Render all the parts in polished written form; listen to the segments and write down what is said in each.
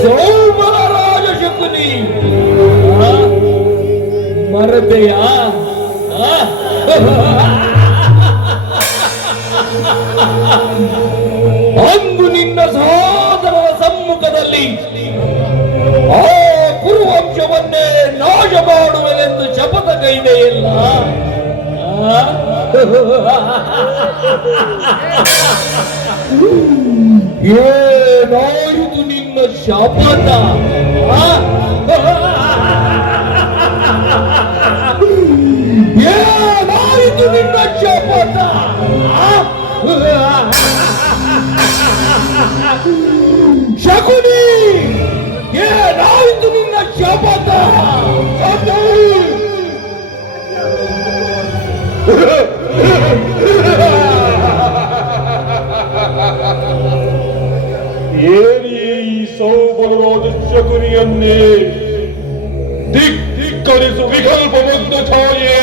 ಸೋಮರಾಜ ಶಕುನಿ ಮರತೆಯಾ? ಅಂದು ನಿನ್ನ ಸಹೋದರರ ಸಮ್ಮುಖದಲ್ಲಿ ಆ ಕುರುವಂಶವನ್ನೇ ನಾಶ ಮಾಡುವೆನೆಂದು ಶಪಥ ಕೈದೆಯಲ್ಲ. ಏನಾಯಿತು ನಿನ್ನ ಶಪಥ? ಏನಾಯಿತು ನಿನ್ನ ಶಪಥ? ಶಕುನಿ, ಏನಾಯಿತು ನಿನ್ನ ಶಪಥ? ಏನೇ ಈ ಸೌಬಲರಾದ ಶಕುನಿಯನ್ನೇ ಧಿಕ್ಕರಿಸು ವಿಕಲ್ಪ ಒಂದು ಛಾಯೆ.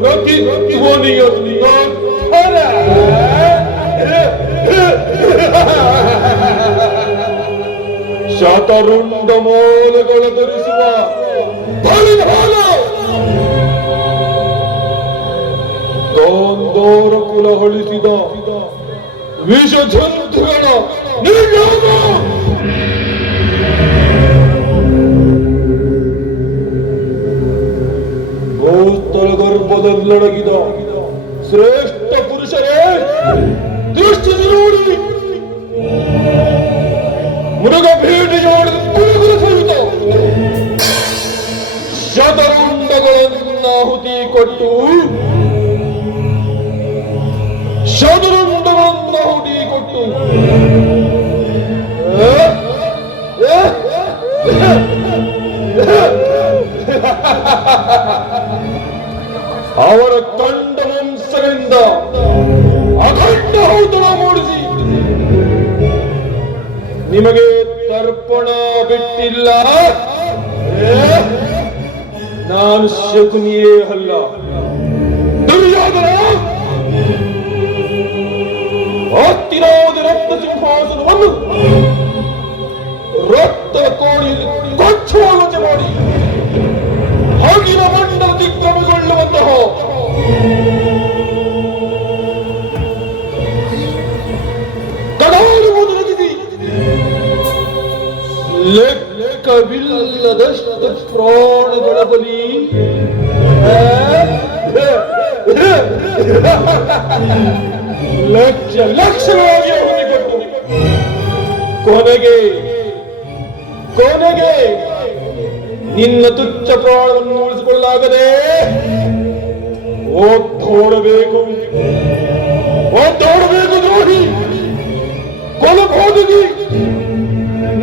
ಪ್ರತಿಧ್ವನಿಯನ್ನು ಶತರುಂಡ ಮೋಲಗಳ ಧರಿಸುವ ಗಾಂಧಾರ ಕುಲ ಹೊಳಿಸಿದ ವಿಷ ಜಂತುಗಳ ನಿರ್ಯಾಮ. ಗೋಸ್ಥಳ ಗರ್ಭದಲ್ಲಡಗಿದ ಶ್ರೇಷ್ಠ ಪುರುಷರೇ, ದೃಷ್ಟಿ ನೋಡಿ ಮೃಗ ಭೇಟಿಯಾಡಿದ ಕುಲಗುಲ ಸಹಿತ ಶತರುಂಡಗಳನ್ನಾಹುತಿ ಕೊಟ್ಟು ಶತರುಂಡಗಳನ್ನಾಹುತಿ ಕೊಟ್ಟು ಅವರ ಕಂಡ ವಂಶಗಳಿಂದ ಅಖಂಡ ಔತಣ ಮೂಡಿಸಿ ನಿಮಗೆ ತರ್ಪಣ ಬಿಟ್ಟಿಲ್ಲ. ನಾನು ಶಕುನಿಯೇ ಅಲ್ಲ, ದುರ್ಯೋಧನ. ಹತ್ತಿರಾದ ರಕ್ತ ಸಿಂಹಾಸನವನ್ನು ರಕ್ತ ಕೋಣಿಯಲ್ಲಿ ಕೊಚ್ಚುವಂತೆ ಮಾಡಿ ಅಖಿಲ ಮಂಡಲ ದಿಗ್ಭ್ರಮೆಗೊಳ್ಳುವಂತಹ ಕಡಾಲವನ್ನು ರಚಿಸಿ ಲೆಕ್ಕವಿಲ್ಲದಷ್ಟು ಪ್ರಾಣಗಳ ಬಲಿ ಲಕ್ಷ ಲಕ್ಷವಾಗಿ ಹೊಂದಿಕೊಟ್ಟು ಕೊನೆಗೆ ನಿನ್ನ ತುಚ್ಛ ಪ್ರಾಣವನ್ನು ಉಳಿಸಿಕೊಳ್ಳಲಾಗದೆ ಒತ್ತೋಡಬೇಕು ದ್ರೋಹಿ, ಕೊಲಬೋದಿಗೆ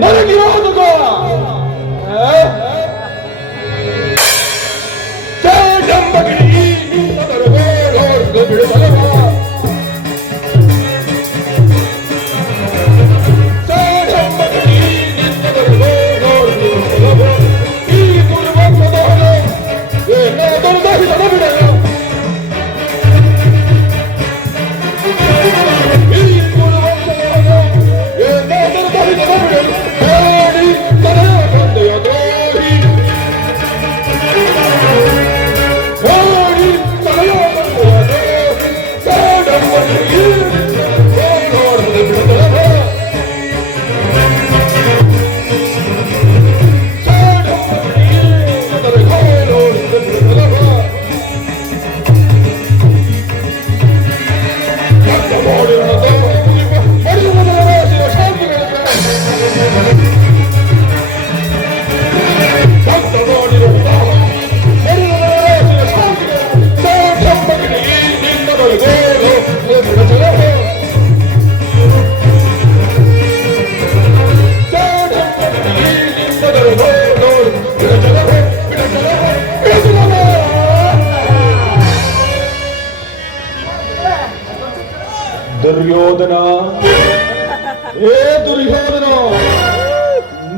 ನನಗಿರೋದುಗ ಬಿಡುತ್ತಲವ ದುರ್ಯೋಧನ, ಹೇ ದುರ್ಯೋಧನ,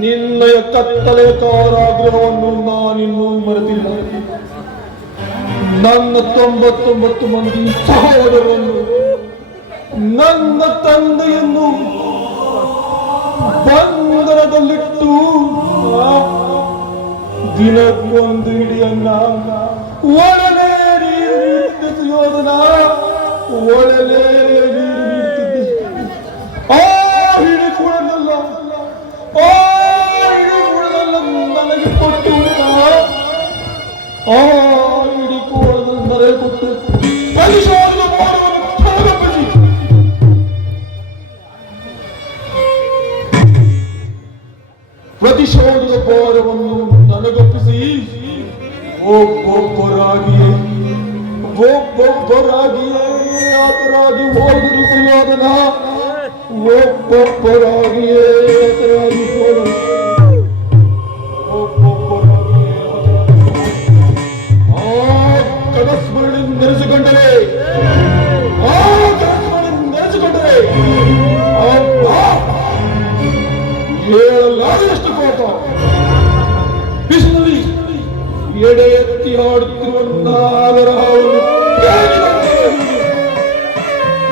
ನಿನ್ನಯ ಕತ್ತಲೆ ಕಾರಾಗೃಹವನ್ನು ನಾನಿನ್ನೂ ಮರೆತಿಲ್ಲ. ನನ್ನ 99 ಮಂದಿ ಸಹೋದರರನ್ನು, ನನ್ನ ತಂದೆಯನ್ನು ಬಂಧನದಲ್ಲಿಟ್ಟು ದಿನಕ್ಕೊಂದು ಹಿಡಿಯನ್ನ ಒಳಲೇ ನೀರು ನೀಡುತ್ತಿದ್ದ ಸುಯೋಧನ, ಒಳಲೇ ನೀರು ನೀಡುತ್ತಿದ್ದೆ. ಆ ಹಿಡಿ ಕೂಡನಲ್ಲ, ಆ ಹಿಡಿ ಕೂಡನಲ್ಲ ನನಗೆ ಕೊಟ್ಟು, ಆ ಹಿಡಿ ಕೂಡದ ನನಗೆ ಕೊಟ್ಟು ಪರಿಶೋಧನೆ ಮಾಡುವುದು ತೊಲಗಪಡಿ. ಪ್ರತಿಶೋಧದ ಭಾರವನ್ನು ನನಗೊಪ್ಪಿಸಿ ಒಬ್ಬೊಬ್ಬರಾಗಿಯೇ ಆತರಾಗಿ ಹೋದರು ಸುಯೋಧನ, ಒಬ್ಬೊಬ್ಬರಾಗಿಯೇ ಆತರಾಗಿ ಹೋದರು, ಒಬ್ಬೊಬ್ಬರಾಗಿಯೇ ಆ ಕನಸುಗಳನ್ನು ನೆನೆಸಿಕೊಂಡರೆ, ಆ ಕನಸುಗಳನ್ನು ನೆನೆಸಿಕೊಂಡರೆ ಹೇಳಲಾಗದಷ್ಟು ಕೋಪ. ಬಿಸಿಲಲ್ಲಿ ಎಡೆ ಎತ್ತಿ ಆಡುತ್ತಿರುವ ನಾಗರ ಹಾವನ್ನು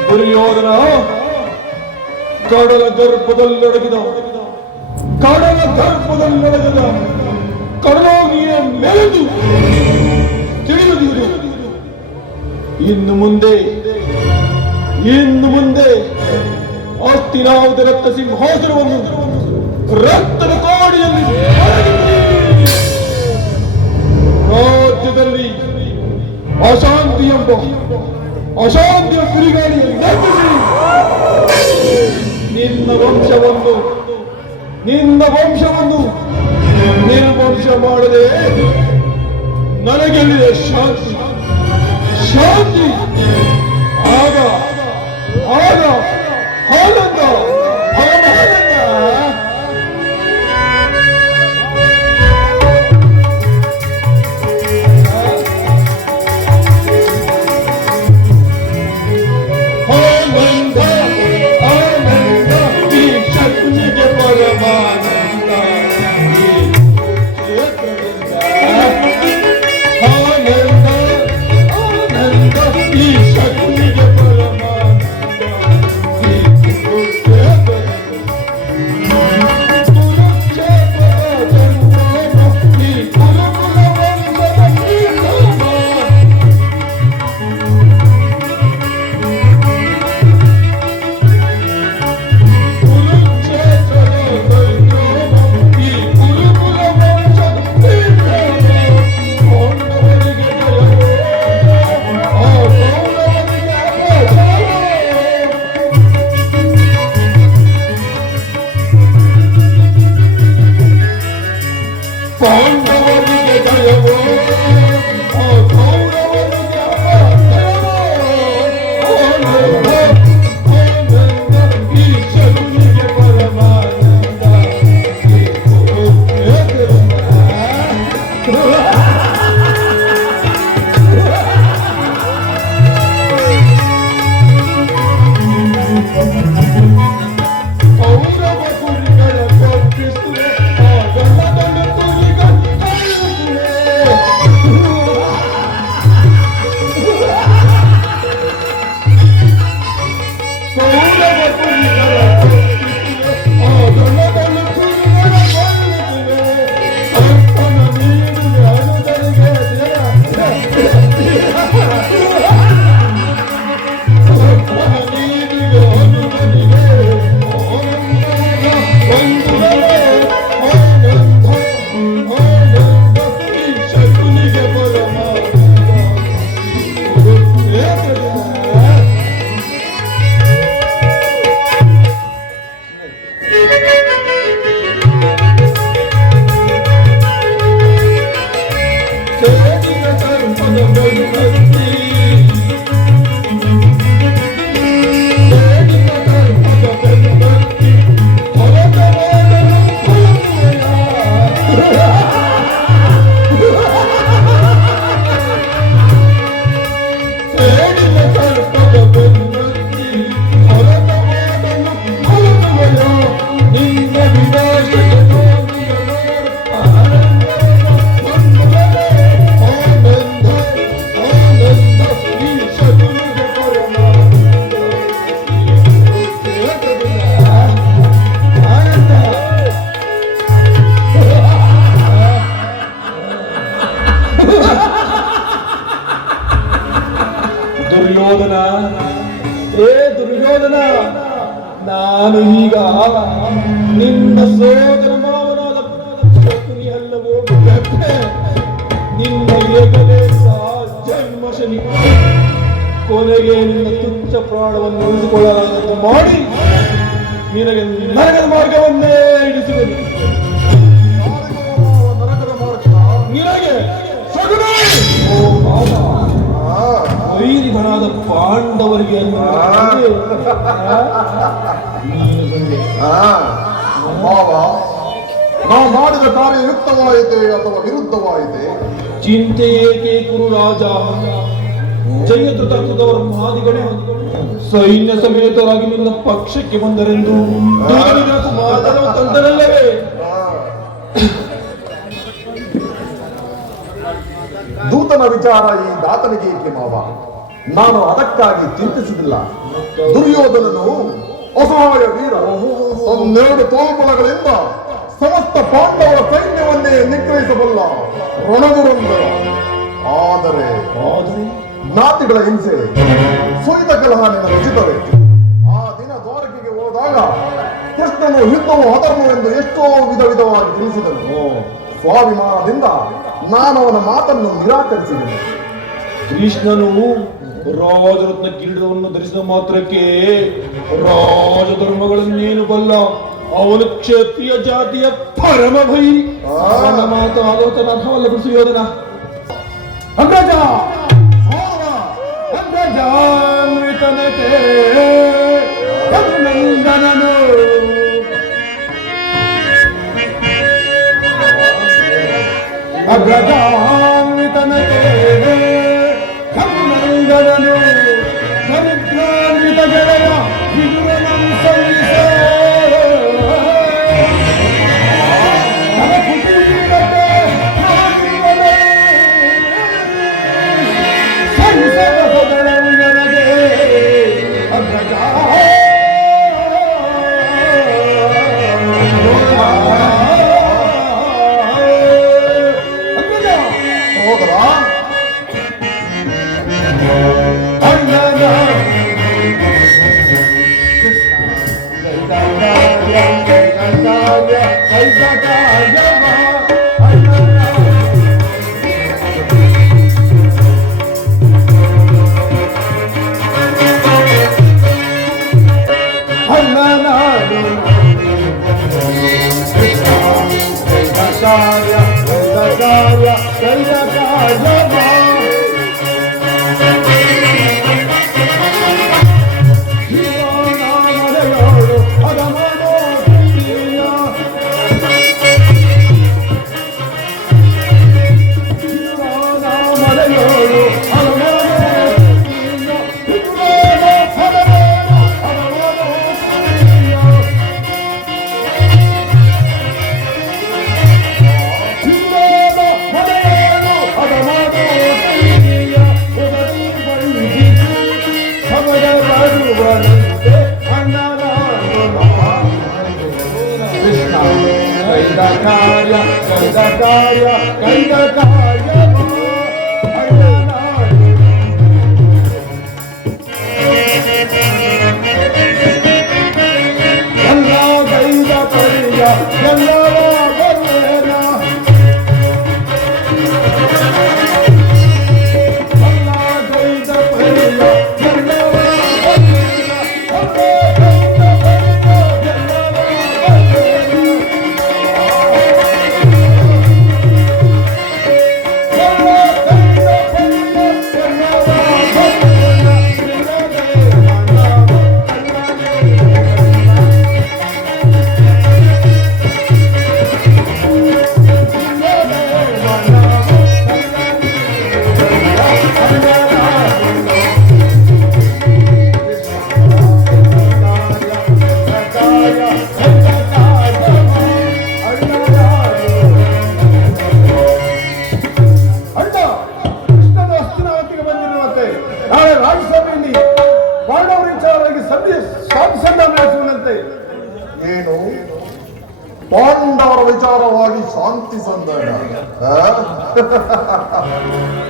ದುರ್ಯೋಧನ ಕಡಲ ಗರ್ಭದಲ್ಲಡಗಿದ ಕಡಲೋಗಿಯ ಮೆರೆದು ತಿಳಿಯುವುದು. ಇನ್ನು ಮುಂದೆ ಹಸ್ತಿನಾವತಿ ರಕ್ತ ಸಿಂಹಾಸನವನ್ನು ರಕ್ತದ ಕೋಡಿಯಲ್ಲಿ ರಾಜ್ಯದಲ್ಲಿ ಅಶಾಂತಿಯ ಬಿರುಗಾಳಿಯಲ್ಲಿ ನೆಲೆಸಿ ನಿನ್ನ ವಂಶವನ್ನು ನಿರ್ವಂಶ ಮಾಡದೆ ನನಗೆಲ್ಲಿದೆ ಶಾಂತಿ. ಆಗ ಆನಂದ ಏ ದುರ್ಯೋಧನ, ನಾನು ಈಗ ನಿನ್ನ ಸೋದರ ಮಾವನಾದ ಶಕುನಿ ಅಲ್ಲವೋ ಬೆಟ್ಟೆ? ನಿನ್ನ ಎಗಲೇ ಜನ್ಮ ಶನಿ, ಕೊನೆಗೆ ನಿನ್ನ ತುಚ್ಛ ಪ್ರಾಣವನ್ನು ಉಳಿಸಿಕೊಳ್ಳಲಾಗದಂತೆ ಮಾಡಿ ನಿನಗೆ ನರಕದ ಮಾರ್ಗವನ್ನೇ ಇಡಿಸುವುದು. ನಿನಗೆ ಶಕುನಿ ವೈರಿಗಳಾದ ಪಾಂಡವರಿಗೆ ಮಾವ, ನಾವು ಮಾಡಿದ ಕಾರ್ಯ ಯುಕ್ತವಾಯಿತೆ ಅಥವಾ ವಿರುದ್ಧವಾಯಿತೆ? ಚಿಂತೆ ಏಕೆ ಕುರುರಾಜ? ಜಯದ್ರಥದವರ ಮಾದಿಗಳೇ ಸೈನ್ಯ ಸಮೇತರಾಗಿ ನಿನ್ನ ಪಕ್ಷಕ್ಕೆ ಬಂದರೆಂದು ಮಾತನ್ನು ತಂದರಲ್ಲವೇ? ದೂತನ ವಿಚಾರ ಈ ದಾತನಿಗೆ ಏಕೆ ಮಾವ? ನಾನು ಅದಕ್ಕಾಗಿ ಚಿಂತಿಸುವುದಿಲ್ಲ. ದುರ್ಯೋಧನನು ಅಸಹಾಯ ವೀರ, ಒಂದೆರಡು ತೋಲ್ಬಲಗಳಿಂದ ಸಮಸ್ತ ಪಾಂಡವರ ಸೈನ್ಯವನ್ನೇ ನಿಗ್ರಹಿಸಬಲ್ಲ ರಣಗುರಂಧರ. ಆದರೆ ಜ್ಞಾತಿಗಳ ಹಿಂಸೆ, ಸುರಿದ ಕಲಹ ನಿನ್ನ ಉಚಿತವೇ? ಆ ದಿನ ದ್ವಾರಕೆಗೆ ಹೋದಾಗ ಕೃಷ್ಣನು ಯುದ್ಧವು ಅಧರ್ಮವೆಂದು ಎಷ್ಟೋ ವಿಧವಾಗಿ ತಿಳಿಸಿದನು. ಸ್ವಾಭಿಮಾನದಿಂದ ನಾನು ಅವನ ಮಾತನ್ನು ನಿರಾಕರಿಸಿದನು. ಕೃಷ್ಣನು ರಾಜರತ್ನ ಕಿರೀಟವನ್ನು ಧರಿಸಿದ ಮಾತ್ರಕ್ಕೆ ರಾಜಧರ್ಮಗಳನ್ನೇನು ಬಲ್ಲ. ಅವನು ಕ್ಷತ್ರಿಯ ಜಾತಿಯ ಪರಮ ಭೈ. ಅವನ ಮಾತು ಆಲೋಚನ ಅರ್ಥವಲ್ಲ ದುರ್ಯೋಧನ. ಅಗ್ರಜ ಅಗ್ರಜಾನ್ವಿತನತೆ ಅಭಿನಂದನನು. ಅಗ್ರಜಾನ್ವಿತನತೆ ಅಭಿನಂದನನು. ದರಿದ್ರಾನ್ವಿತ ಗೆಳೆಯ ವಿದುರನಂ ಸಲ್ಲಿಸೋ. ಏನು ಪಾಂಡವರ ವಿಚಾರವಾಗಿ ಶಾಂತಿ ಸಂಧಾನ?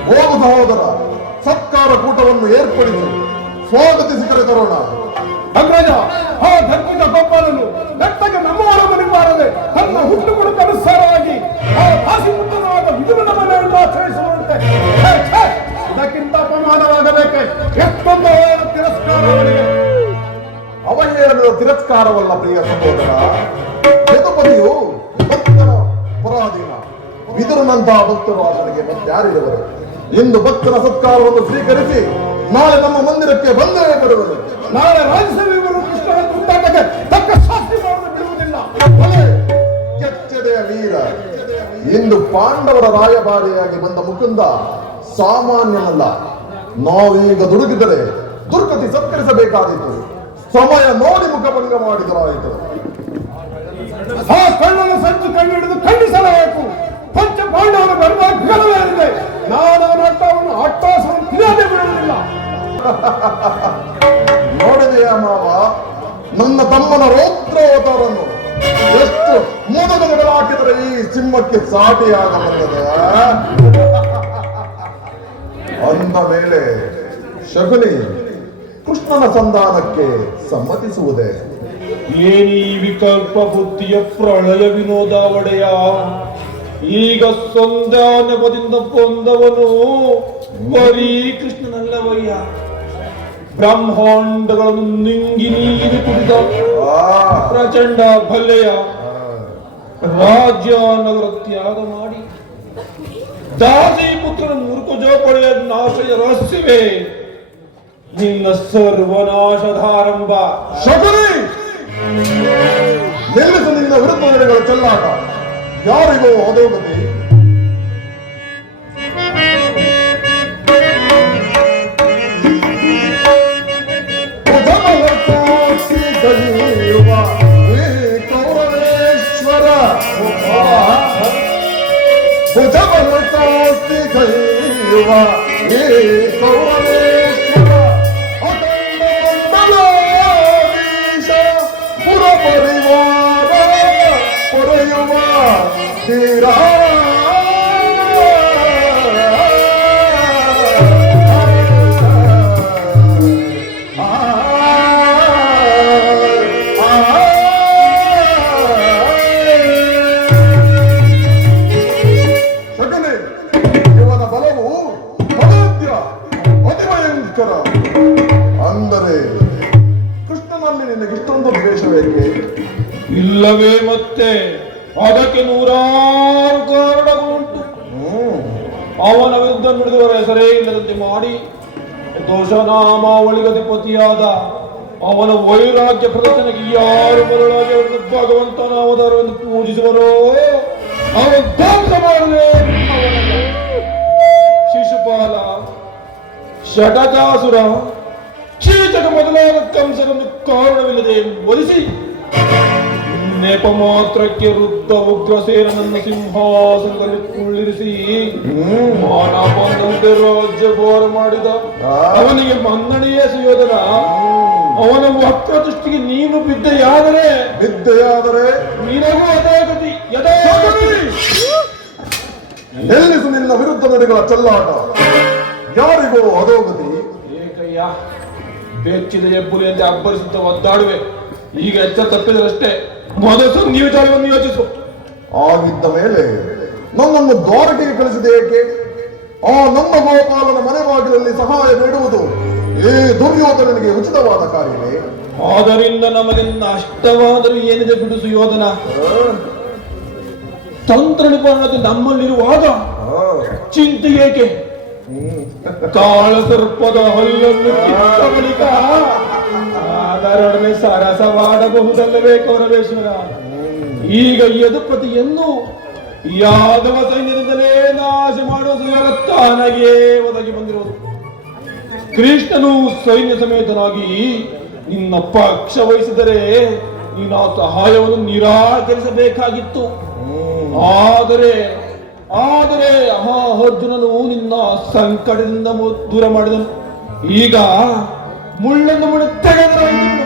ಹೋಗು ಸಹೋದರ, ಸತ್ಕಾರ ಕೂಟವನ್ನು ಏರ್ಪಡಿಸಿ ಸ್ವಾಗತಿಸಿ ಕರೆತರೋಣ. ಅಗ್ರಜ, ಆ ಧರ್ಮದ ಗೋಪಾಲನು ನೆಟ್ಟಗೆ ನಮ್ಮವರ ಮನೆಗೆ ಬಾರದೆ ತನ್ನ ಹುಟ್ಟುಗುಣಕ್ಕೆ ಅನುಸಾರವಾಗಿ ಆ ದಾಸಿಪುತ್ರನಾದ ವಿದುರನ ಮನೆಯನ್ನು ಆಚರಿಸುವಂತೆ ಇದಕ್ಕಿಂತ ಅಪಮಾನವಾಗಬೇಕೆ? ಎಷ್ಟೊಂದು ತಿರಸ್ಕಾರ ಅವನಿಗೆ. ಅವಹೇಳನದ ತಿರಸ್ಕಾರವಲ್ಲ ಪ್ರಿಯ ಸಹೋದರ, ಯದುಪತಿಯು ಭಕ್ತರ ಪರಾಧೀನ. ವಿದುರನಂತಹ ಭಕ್ತರು ಆತನಿಗೆ ಮತ್ತಾರಿರುವರು. ಇಂದು ಭಕ್ತರ ಸತ್ಕಾರವನ್ನು ಸ್ವೀಕರಿಸಿ ನಾಳೆ ನಮ್ಮ ಮಂದಿರಕ್ಕೆ ಬಂದೇ ಬರುವರು. ನಾಳೆ ರಾಜ್ಯಸಭೆಯವರು ಕೃಷ್ಣನ ತುಂಟಾಟಕ್ಕೆ ತಕ್ಕ ಶಾಸ್ತಿ ಮಾಡಲು ಬಿಡುವುದಿಲ್ಲ. ಭಲೆ, ಕೆಚ್ಚೆದೆಯ ವೀರ. ಇಂದು ಪಾಂಡವರ ರಾಯಭಾರಿಯಾಗಿ ಬಂದ ಮುಕುಂದ ಸಾಮಾನ್ಯನಲ್ಲ. ನಾವೀಗ ದುಡುಕಿದರೆ ದುರ್ಗತಿ ಸತ್ಕರಿಸಬೇಕಾದೀತು. ಸಮಯ ನೋಡಿ ಮುಖಭಂಗ ಮಾಡಿದರಾಯಿತು. ಆ ಕಣ್ಣನ ಸಂಚು ಕಂಡುಹಿಡಿದು ಖಂಡಿಸಲೇಬೇಕು. ಪಂಚ ಪಾಂಡವರ ಗರ್ಭಗಲವೇನಿದೆ. ನಾನು ಅವನ ಅಟ್ಟವನ್ನು ಅಟ್ಟಾಸವನ್ನು ತಿಳಿಯದೆ ಬಿಡುವುದಿಲ್ಲ. ನೋಡಿದೆಯಾ ಮಾವ, ನನ್ನ ತಮ್ಮನ ರೌದ್ರಾವತಾರನ್ನು ಎಷ್ಟು ಮೋದಕಗಳು ಹಾಕಿದರೆ ಈ ಸಿಂಹಕ್ಕೆ ಸಾಟಿಯಾಗಬಲ್ಲದ. ಅಂದ ಮೇಲೆ ಶಕುನಿ ಕೃಷ್ಣನ ಸಂಧಾನಕ್ಕೆ ಸಮ್ಮತಿಸುವುದೇ? ಏನೀ ವಿಕಲ್ಪ ಬುದ್ಧಿಯ ಪ್ರಳಯ ವಿನೋದ ಒಡೆಯ. ಈಗ ಸಂಧಾನದಿಂದ ಬಂದವನು ಬರೀ ಕೃಷ್ಣನಲ್ಲವಯ್ಯ. ಬ್ರಹ್ಮಾಂಡಗಳನ್ನು ನುಂಗಿ ನೀರು ಕುಡಿದ ಪ್ರಚಂಡ ಭಲ್ಲೆಯ. ರಾಜ್ಯ ನಗರ ತ್ಯಾಗ ಮಾಡಿ ದಾಸಿ ಪುತ್ರನ ಮುರುಕುಜೋಪಡೆಯ ನಾಶಯ ರಹಸ್ಯವೇ ನಿನ್ನ ಸರ್ವನಾಶಧಾರಂಭ. ಶಕುನಿ, ನಿಲ್ಲಿಸು ನಿನ್ನ ವಿರುದ್ಧ ನಡೆಗಳ ಚೆಲ್ಲಾಟ. ಯಾರಿಗೋ ಅಧೋಗತಿ. ಕೌರವೇಶ್ವರ ಭುಜಬಲತಾಸ್ತಿ ಕೈಯುವ ಹೇ ಕೌರವೇಶ್ವರ ಅಖಂಡಮಂಡಲಾಧೀಶ ಪುರ ಪರಿವಾರ ಪೊರೆಯುವ ತೀರ. ಇವನ ಬಲವು ಅನದ್ಯ ಅತಿಭಯಂಕರ. ಅಂದರೆ ಕೃಷ್ಣನಲ್ಲಿ ನಿನಗೆ ಇಷ್ಟೊಂದು ದ್ವೇಷವೇಕೆ? ಇಲ್ಲವೇ ಮತ್ತೆ ಅದಕ್ಕೆ ನೂರಾರು ಕಾರಣಗಳುಂಟು. ಅವನ ವಿರುದ್ಧ ನುಡಿದವರ ಹೆಸರೇ ಇಲ್ಲದಂತೆ ಮಾಡಿ ದೋಷನಾಮಾವಳಿಗಧಿಪತಿಯಾದ ಅವನ ವೈರಾಗ್ಯ ಪ್ರದರ್ಶನಕ್ಕೆ ಯಾರು ಮರಳಾಗಿ ಅವರನ್ನು ಭಗವಂತನ ಅವತಾರವನ್ನು ಪೂಜಿಸುವರೋ ಅವನು ಧ್ವಂಸ ಮಾಡಲೇ. ಶಿಶುಪಾಲ, ಶಟಕಾಸುರ, ಕೀಚಕ ಮೊದಲಾದ ಕಂಸರನ್ನು ಕಾರಣವಿಲ್ಲದೆ ವಧಿಸಿ ನೆಪ ಮಾತ್ರಕ್ಕೆ ವೃದ್ಧ ಉಗ್ರಸೇನನನ್ನು ಸಿಂಹಾಸನದಲ್ಲಿ ಕುಳ್ಳಿರಿಸಿ ಮಾನವಂತೆ ರಾಜ್ಯಭಾರ ಮಾಡಿದ ಅವನಿಗೆ ಮನ್ನಣೆಯೇ ಸುಯೋಧನ. ಅವನ ವಕ್ರ ದೃಷ್ಟಿಗೆ ನೀನು ಬಿದ್ದೆಯಾದರೆ ನಿನಗೂ ಅದೇ ಗತಿ. ನಿಲ್ಲಿಸು ನಿನ್ನ ವಿರುದ್ಧ ನಡೆಗಳ ಚೆಲ್ಲಾಟ. ಯಾರಿಗೋ ಅಧೋಗತಿ. ಏಕಯ್ಯ, ಬೆಚ್ಚಿದ ಹೆಬ್ಬುಲಿಯಂತೆ ಅಬ್ಬರಿಸುತ್ತ ಒದ್ದಾಡುವೆ. ಈಗ ಎಚ್ಚರ ತಪ್ಪಿದರಷ್ಟೇ. ಮೊದಲು ನಿಯೋಜನೆಯನ್ನು ಯೋಚಿಸು. ಆಗಿದ್ದ ಮೇಲೆ ನನ್ನನ್ನು ದ್ವಾರಕೆಗೆ ಕಳಿಸಿದೆ ಏಕೆ? ಆ ನಮ್ಮ ಗೋಪಾಲನ ಮನೆ ಬಾಗಿಲಲ್ಲಿ ಸಹಾಯ ನೀಡುವುದು ಈ ದುರ್ಯೋಧನನಿಗೆ ಉಚಿತವಾದ ಕಾರ್ಯವೇ? ಆದ್ದರಿಂದ ನಮಗೆ ನಷ್ಟವಾದರೂ ಏನಿದೆ ಬಿಡು ಸುಯೋಧನ. ತಂತ್ರ ನಿಪುಣತೆ ನಮ್ಮಲ್ಲಿರುವಾಗ ಚಿಂತೆ ಏಕೆ? ಕಾಳ ಸರ್ಪದ ಹಲ್ಲನ್ನು ಕಿತ್ತ ಬಳಿಕ ಅದರೊಡನೆ ಸರಸವಾಡಬಹುದಲ್ಲವೇ ಕೌರವೇಶ್ವರ? ಈಗ ಯದುಪತಿಯನ್ನು ಯಾದವ ಸೈನ್ಯದಿಂದಲೇ ನಾಶ ಮಾಡುವ ಸುಯೋಗ ತಾನಾಗಿಯೇ ಒದಗಿ ಬಂದಿರುವುದು. ಕೃಷ್ಣನು ಸೈನ್ಯ ಸಮೇತನಾಗಿ ನಿನ್ನ ಪಕ್ಷ ವಹಿಸಿದರೆ ನೀನು ಆ ಸಹಾಯವನ್ನು ನಿರಾಕರಿಸಬೇಕಾಗಿತ್ತು. ಆದರೆ ಅರ್ಜುನನು ನಿನ್ನ ಸಂಕಟದಿಂದ ದೂರ ಮಾಡಿದನು. ಈಗ ಮುಳ್ಳನ್ನು ಮುಳ್ಳು ತೆಗೆದರಾಯಿತು.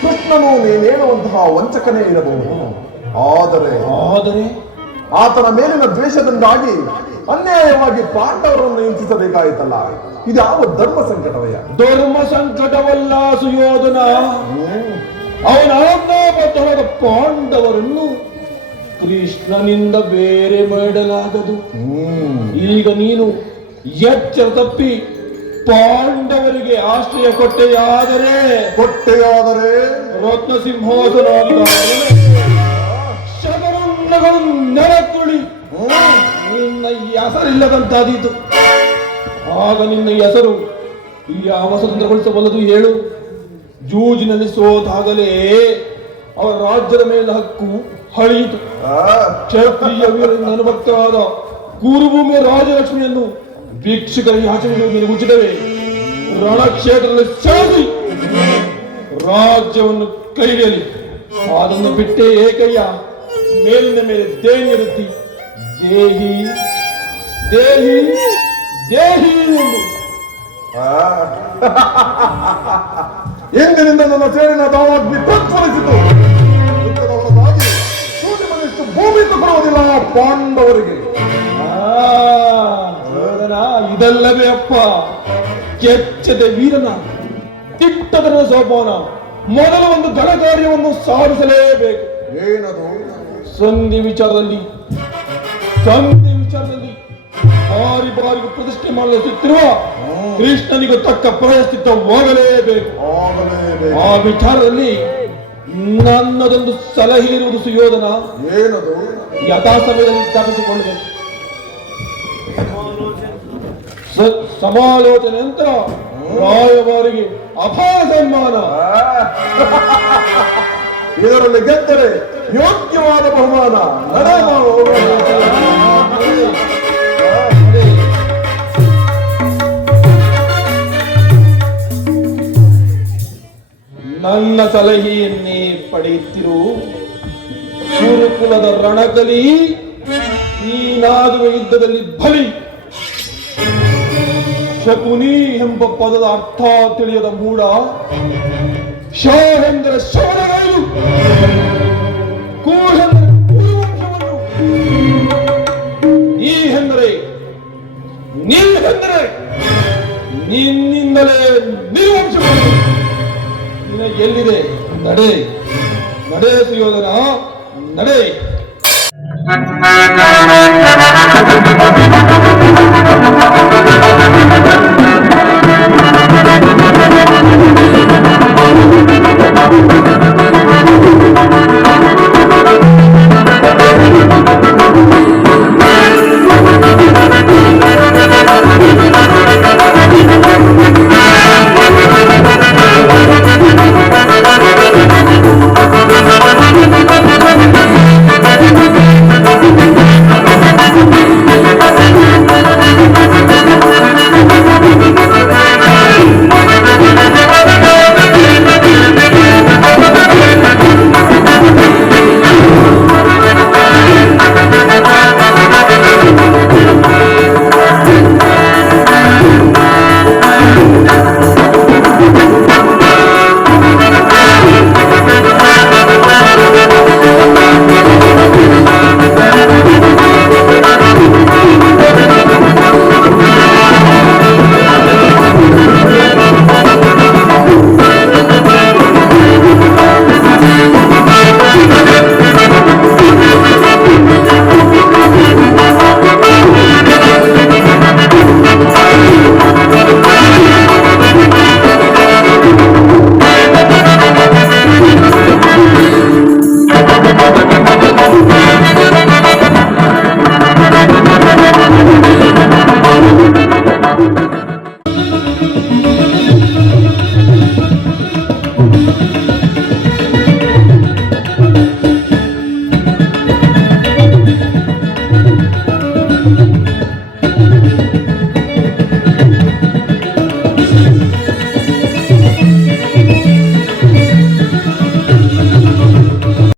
ಕೃಷ್ಣನು ನೀನೇಳುವಂತಹ ವಂಚಕನೇ ಇರಬಹುದು. ಆದರೆ ಆತನ ಮೇಲಿನ ದ್ವೇಷದಿಂದಾಗಿ ಅನ್ಯಾಯವಾಗಿ ಪಾಂಡವರನ್ನು ಹಿಂಸಿಸಬೇಕಾಯಿತಲ್ಲ. ಇದು ಯಾವ ಧರ್ಮ ಸಂಕಟವಯ್ಯ? ಧರ್ಮ ಸಂಕಟವಲ್ಲ ಸುಯೋಧನ. ಅವನ ಆಜ್ಞಾಬದ್ಧವಾದ ಪಾಂಡವರನ್ನು ಕೃಷ್ಣನಿಂದ ಬೇರೆ ಮಾಡಲಾಗದು. ಈಗ ನೀನು ಎಚ್ಚರ ತಪ್ಪಿ ಪಾಂಡವರಿಗೆ ಆಶ್ರಯ ಕೊಟ್ಟೆಯಾದರೆ ರತ್ನ ಸಿಂಹಾಸನ ಶಬರನ್ನಗಳು ನೆರತುಳಿ ನಿನ್ನ ಹೆಸರಿಲ್ಲದಂತಾದೀತು. ಆಗ ನಿನ್ನ ಹೆಸರು ಯಾವ ಸ್ವತಂತ್ರಗೊಳಿಸಬಲ್ಲದು ಹೇಳು? ಜೂಜಿನಲ್ಲಿ ಸೋತಾಗಲೇ ಅವರ ರಾಜ್ಯದ ಮೇಲೆ ಹಕ್ಕು ಹಳಿಯಿತು. ಕ್ಷತ್ರಿಯ ವೀರರಿಂದ ಅನುಭಕ್ತರಾದ ಕುರುಭೂಮಿಯ ರಾಜಲಕ್ಷ್ಮಿಯನ್ನು ಭಿಕ್ಷುಕರಿಗೆ ಆಚರಿಸುವುದು ಉಚಿತವೇ? ರಣಕ್ಷೇತ್ರದಲ್ಲಿ ಸಾಗಿ ರಾಜ್ಯವನ್ನು ಕೈಯಲ್ಲಿ ಅದನ್ನು ಬಿಟ್ಟೇ ಏಕಯ್ಯ ಮೇಲಿನ ಮೇಲೆ ದೇಹಿರುತ್ತಿ ದೇಹಿ ದೇಹಿ ದೇಹಿ ಎಂದು. ಎಂದಿನಿಂದ ನನ್ನ ಸೇಡಿನ ದಾವಾಗ್ನಿ ಪ್ರಜ್ವಲಿಸಿತು. ಸೂರ್ಯಮನಿಷ್ಟು ಭೂಮಿ ಕೊಡುವುದಿಲ್ಲ ಪಾಂಡವರಿಗೆ. ಇದಲ್ಲವೇ ಅಪ್ಪ ಕೆಚ್ಚದ ವೀರನ ತಿಟ್ಟದನ ಸೋಪಾನ. ಮೊದಲ ಒಂದು ಘನ ಕಾರ್ಯವನ್ನು ಸಾಧಿಸಲೇಬೇಕು. ಏನದು? ಸಂಧಿ ವಿಚಾರದಲ್ಲಿ ಬಾರಿ ಬಾರಿಗೆ ಪ್ರತಿಷ್ಠೆ ಮಾಡಲಿರುವ ಕೃಷ್ಣನಿಗೂ ತಕ್ಕ ಪ್ರಾಯಶ್ಚಿತ್ತವಾಗಲೇಬೇಕು. ಆ ವಿಚಾರದಲ್ಲಿ ನನ್ನದೊಂದು ಸಲಹೆ ಇರುವುದು ಸುಯೋಧನ. ಏನದು? ಯಥಾ ಸಮಯದಲ್ಲಿ ತಪ್ಪಿಸಿಕೊಳ್ಳಬೇಕು. ಸಮಾಲೋಚನೆ ನಂತರ ರಾಯಭಾರಿಗೆ ಅಪಾರ ಸನ್ಮಾನ. ಇದರಲ್ಲಿ ಗೆದ್ದರೆ ಯೋಗ್ಯವಾದ ಬಹುಮಾನ. ನನ್ನ ಸಲಹೆಯನ್ನೇ ಪಡೆಯುತ್ತಿರು. ಕುರುಕುಲದ ರಣಕಲಿ ನೀನಾಗುವ ಯುದ್ಧದಲ್ಲಿ ಬಲಿ. ಶಕುನಿ ಎಂಬ ಪದದ ಅರ್ಥ ತಿಳಿಯದ ಮೂಡ. ಶ ಎಂದರೆ ಶವನಗೈದು, ಕು ಎಂದರೆ ಕುರುವಂಶವನ್ನು, ಈ ಎಂದರೆ ನೀವೆಂದರೆ ನಿನ್ನಿಂದಲೇ ನಿರ್ವಂಶವನ್ನು. ಎಲ್ಲಿದೆ? ನಡೆ ನಡೆ ಸುಯೋಧನ ನಡೆ.